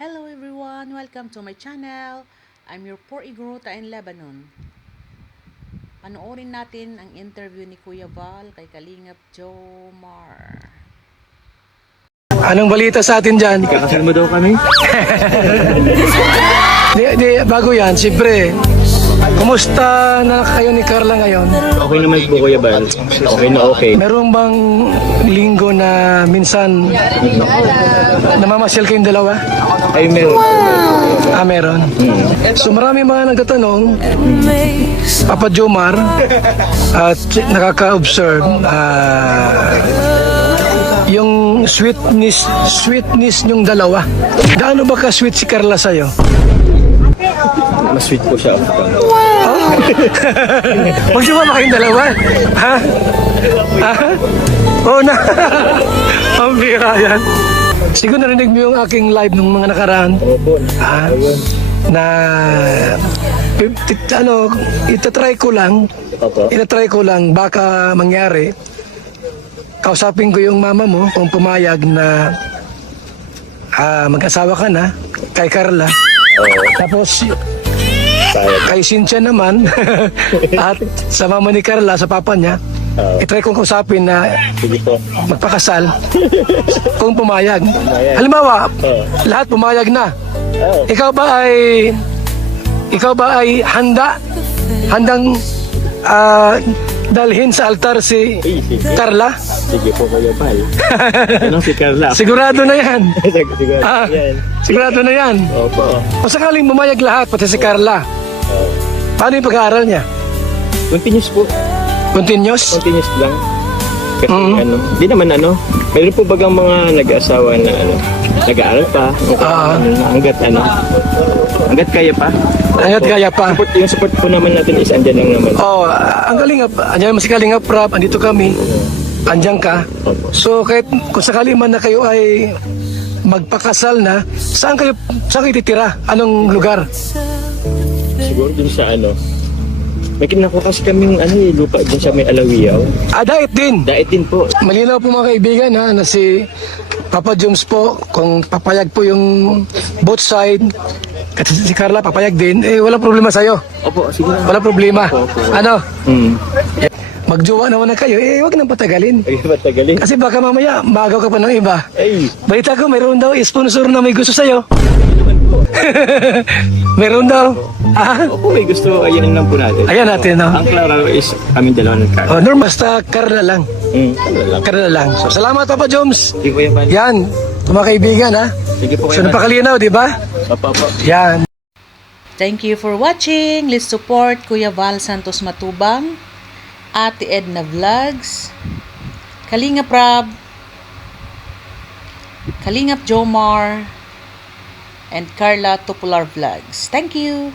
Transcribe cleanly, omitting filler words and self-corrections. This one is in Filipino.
Hello everyone! Welcome to my channel. I'm your poor Igorota in Lebanon. Panoorin natin ang interview ni Kuya Val kay Kalingap Jomar. Anong balita sa atin dyan? Kakasal mo daw kami? Bago yan, siyempre, kumusta na kayo ni Carla ngayon? Okay naman po Kuya Bal. Okay na okay. Meron bang linggo na minsan namamasyal kayong dalawa? Ay meron. Meron. So marami mga nagtatanong, Papa Jomar, at nakaka-observe, yung sweetness yung dalawa. Gaano ba ka-sweet si Carla sa'yo? Mas sweet po siya. Magsumama kayong dalawa? Ha? Ha? Oo na. Ang bira yan. Siguro narinig mo yung aking live nung mga nakaraan. Opo. Ha? Na itatry ko lang. Opo. Itatry ko lang baka mangyari. Kausapin ko yung mama mo kung pumayag na mag-asawa ka na kay Carla. Tapos kay Cynthia naman at sa mama ni Carla, sa papa niya, itry kong kausapin na Sige po. magpakasal kung pumayag. Halimbawa, lahat pumayag na. Ikaw ba ay handang dalhin sa altar si Carla? Sige po Kuya Bal. Anong si Carla? Sigurado na yan. Sigurado. Yan. Sigurado na yan. Opo. O sakaling pumayag lahat, pati si Carla, paano yung pag-aaral niya? Continuous po. Continuous? Continuous lang. Kasi hindi naman meron po bagang mga nag-asawa na nag-aaral pa. Hanggat kaya pa. Hanggat kaya pa. Yung support po naman natin is andyan lang naman. Ang Kalingap, andyan naman si Kalingap Rap, andito kami, andyan ka. So kahit kung sakali man na kayo ay magpakasal na, saan kayo titira? Anong lugar? Siguro dun sa may kinakukas kaming lupa dun sa may Alawiaw. Dait din. Dait din po. Malinaw po mga kaibigan na si Papa Joms po, kung papayag po yung both side, at si Carla papayag din, walang problema sa'yo. Opo, siguro. Walang problema. Opo. Magjowa naman na kayo, wag nang patagalin. Ay, matagalin. Kasi baka mamaya, magaw ka pa ng iba. Ay, Balita ko, mayroon daw sponsor na may gusto sa'yo. Meron daw. opo, may gusto, ayan lang po natin. Ayan natin, no? Ang klaro is kaming dalawa ng car. Norm, basta Carla lang. Lang. Carla lang. So, salamat Papa Joms. Sige po yan, Bal. Yan, mga kaibigan, ha? Sige po So, yan, Bal. napakalinaw, di ba? Opo. Yan. Thank you for watching. Please support Kuya Val Santos Matubang, Ate Edna Vlogs, Kalingap Rab, Kalingap Jomar, and Carla Tupular Vlogs. Thank you!